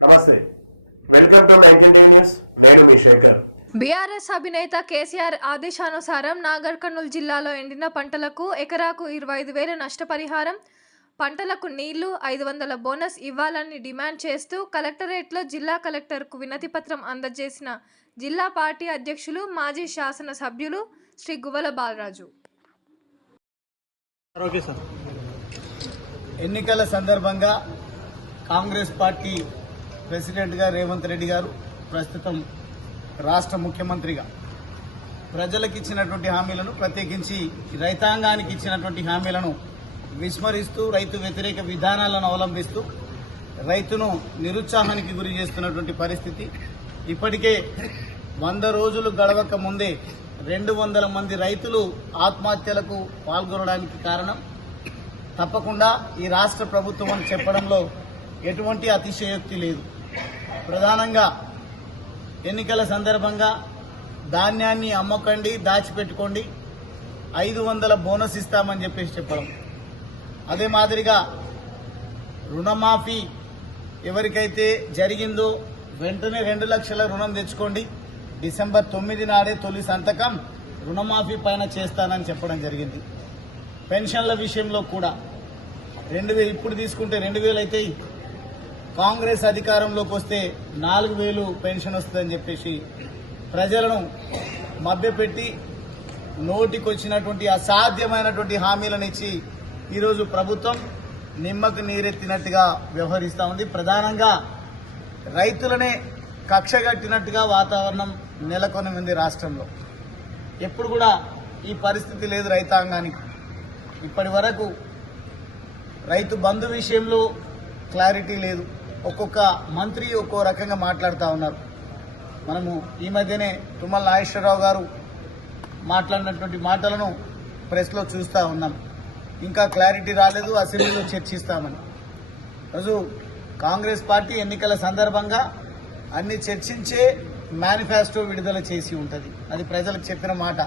నమస్తే. Welcome to news. నేను మీ శేఖర్. బీఆర్ఎస్ అధినేత కేసీఆర్ ఆదేశానుసారం నాగర్ కర్నూలు జిల్లాలో ఎండిన పంటలకు ఎకరాకు ఇరవై ఐదు వేల నష్టపరిహారం పంటలకు నీళ్ళు ఐదు వందల బోనస్ ఇవ్వాలని డిమాండ్ చేస్తూ కలెక్టరేట్లో జిల్లా కలెక్టర్కు వినతి పత్రం అందజేసిన జిల్లా పార్టీ అధ్యక్షులు మాజీ శాసన సభ్యులు శ్రీ గువ్వల బాలరాజు. ఎన్నికల సందర్భంగా కాంగ్రెస్ పార్టీ ప్రెసిడెంట్గా రేవంత్ రెడ్డి గారు ప్రస్తుతం రాష్ట్ర ముఖ్యమంత్రిగా. ప్రజలకు ఇచ్చినటువంటి హామీలను ప్రత్యేకించి రైతాంగానికి ఇచ్చినటువంటి హామీలను విస్మరిస్తూ రైతు వ్యతిరేక విధానాలను అవలంబిస్తూ రైతును నిరుత్సాహానికి గురి చేస్తున్నటువంటి పరిస్థితి. ఇప్పటికే వంద రోజులు గడవక ముందే రెండు వందల మంది రైతులు ఆత్మహత్యలకు పాల్గొనడానికి కారణం. తప్పకుండా ఈ రాష్ట్ర ప్రభుత్వం అని చెప్పడంలో ఎటువంటి అతిశయోక్తి లేదు. ప్రధానంగా ఎన్నికల సందర్భంగా ధాన్యాన్ని అమ్మకండి దాచిపెట్టుకోండి. ఐదు వందల బోనస్ ఇస్తామని చెప్పేసి చెప్పడం. అదే మాదిరిగా రుణమాఫీ ఎవరికైతే జరిగిందో వెంటనే రెండు లక్షల రుణం తెచ్చుకోండి. డిసెంబర్ తొమ్మిది నాడే తొలి సంతకం రుణమాఫీ పైన చేస్తానని చెప్పడం జరిగింది. పెన్షన్ల విషయంలో కూడా రెండు వేలు ఇప్పుడు తీసుకుంటే రెండు వేలు అయితే కాంగ్రెస్ అధికారంలోకి వస్తే నాలుగు వేలు పెన్షన్ వస్తుందని చెప్పేసి ప్రజలను మభ్యపెట్టి నోటికొచ్చినటువంటి అసాధ్యమైనటువంటి హామీలను ఇచ్చి ఈరోజు ప్రభుత్వం నిమ్మకు నీరెత్తినట్టుగా వ్యవహరిస్తూ ఉంది. ప్రధానంగా రైతులనే కక్షగట్టినట్టుగా వాతావరణం నెలకొని ఉంది రాష్ట్రంలో. ఎప్పుడు కూడా ఈ పరిస్థితి లేదు రైతాంగానికి. ఇప్పటి వరకు రైతు బంధు విషయంలో క్లారిటీ లేదు. ఒక్కొక్క మంత్రి ఒక్కో రకంగా మాట్లాడుతూ ఉన్నారు. మనము ఈ మధ్యనే తుమ్మల నాగేశ్వరరావు గారు మాట్లాడినటువంటి మాటలను ప్రెస్లో చూస్తూ ఉన్నాం. ఇంకా క్లారిటీ రాలేదు అసెంబ్లీలో చర్చిస్తామని. రోజు కాంగ్రెస్ పార్టీ ఎన్నికల సందర్భంగా అన్ని చర్చించే మేనిఫెస్టో విడుదల చేసి ఉంటుంది. అది ప్రజలకు చెప్పిన మాట.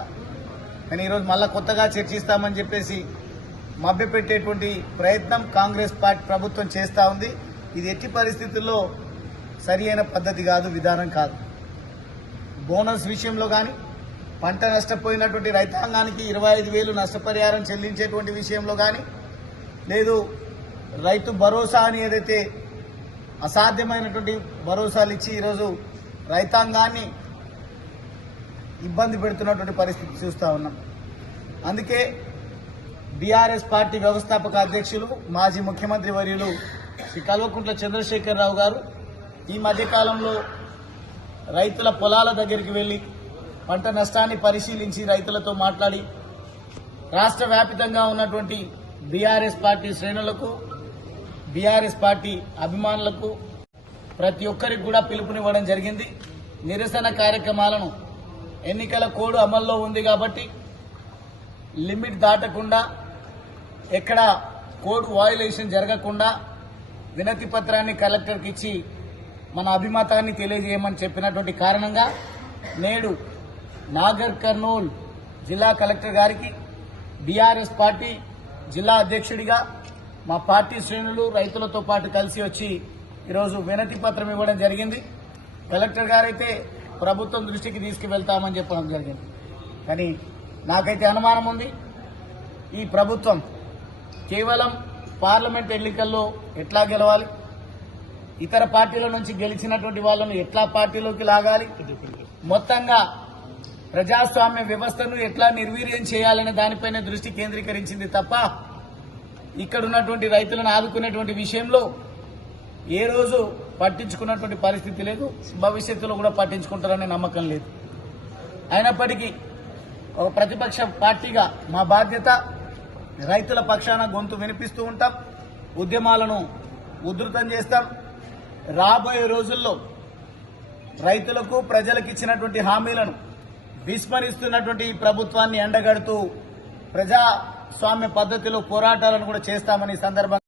కానీ ఈరోజు మళ్ళా కొత్తగా చర్చిస్తామని చెప్పేసి మభ్యపెట్టేటువంటి ప్రయత్నం కాంగ్రెస్ పార్టీ ప్రభుత్వం చేస్తూ ఉంది. ఇది ఎట్టి పరిస్థితుల్లో సరి అయిన పద్ధతి కాదు విధానం కాదు. బోనస్ విషయంలో కానీ పంట నష్టపోయినటువంటి రైతాంగానికి ఇరవై ఐదు వేలు నష్టపరిహారం చెల్లించేటువంటి విషయంలో కానీ లేదు రైతు భరోసా అని ఏదైతే అసాధ్యమైనటువంటి భరోసాలు ఇచ్చి ఈరోజు రైతాంగాన్ని ఇబ్బంది పెడుతున్నటువంటి పరిస్థితి చూస్తూ ఉన్నాం. అందుకే బీఆర్ఎస్ పార్టీ వ్యవస్థాపక అధ్యక్షులు మాజీ ముఖ్యమంత్రి వర్యులు శ్రీ కల్వకుంట్ల చంద్రశేఖరరావు గారు ఈ మధ్యకాలంలో రైతుల పొలాల దగ్గరికి వెళ్ళి పంట నష్టాన్ని పరిశీలించి రైతులతో మాట్లాడి రాష్ట్ర వ్యాపితంగా ఉన్నటువంటి బీఆర్ఎస్ పార్టీ శ్రేణులకు బీఆర్ఎస్ పార్టీ అభిమానులకు ప్రతి ఒక్కరికి కూడా పిలుపునివ్వడం జరిగింది. నిరసన కార్యక్రమాలను ఎన్నికల కోడ్ అమల్లో ఉంది కాబట్టి లిమిట్ దాటకుండా ఎక్కడ కోడ్ వాయులేషన్ జరగకుండా వినతి పత్రాన్ని కలెక్టర్కి ఇచ్చి మన అభిమతాన్ని తెలియజేయమని చెప్పినటువంటి కారణంగా నేడు నాగర్ కర్నూల్ జిల్లా కలెక్టర్ గారికి బీఆర్ఎస్ పార్టీ జిల్లా అధ్యక్షుడిగా మా పార్టీ శ్రేణులు రైతులతో పాటు కలిసి వచ్చి ఈరోజు వినతి పత్రం ఇవ్వడం జరిగింది. కలెక్టర్ గారైతే ప్రభుత్వం దృష్టికి తీసుకువెళ్తామని చెప్పడం జరిగింది. కానీ నాకైతే అనుమానం ఉంది. ఈ ప్రభుత్వం కేవలం పార్లమెంట్ ఎన్నికల్లో ఎట్లా గెలవాలి? ఇతర పార్టీల నుంచి గెలిచినటువంటి వాళ్ళను ఎట్లా పార్టీలోకి లాగాలి? మొత్తంగా ప్రజాస్వామ్య వ్యవస్థను ఎట్లా నిర్వీర్యం చేయాలనే దానిపైన దృష్టి కేంద్రీకరించింది తప్ప ఇక్కడ ఉన్నటువంటి రైతులను ఆదుకునేటువంటి విషయంలో ఏ రోజు పట్టించుకున్నటువంటి పరిస్థితి లేదు. భవిష్యత్తులో కూడా పట్టించుకుంటారనే నమ్మకం లేదు. అయినప్పటికీ ఒక ప్రతిపక్ష పార్టీగా మా బాధ్యత రైతుల పక్షాన గొంతు వినిపిస్తూ ఉంటాం. ఉద్యమాలను ఉధృతం చేస్తాం. రాబోయే రోజుల్లో రైతులకు ప్రజలకు ఇచ్చినటువంటి హామీలను విస్మరిస్తున్నటువంటి ఈ ప్రభుత్వాన్ని ఎండగడుతూ ప్రజాస్వామ్య పద్ధతిలో పోరాటాలను కూడా చేస్తామని సందర్భంగా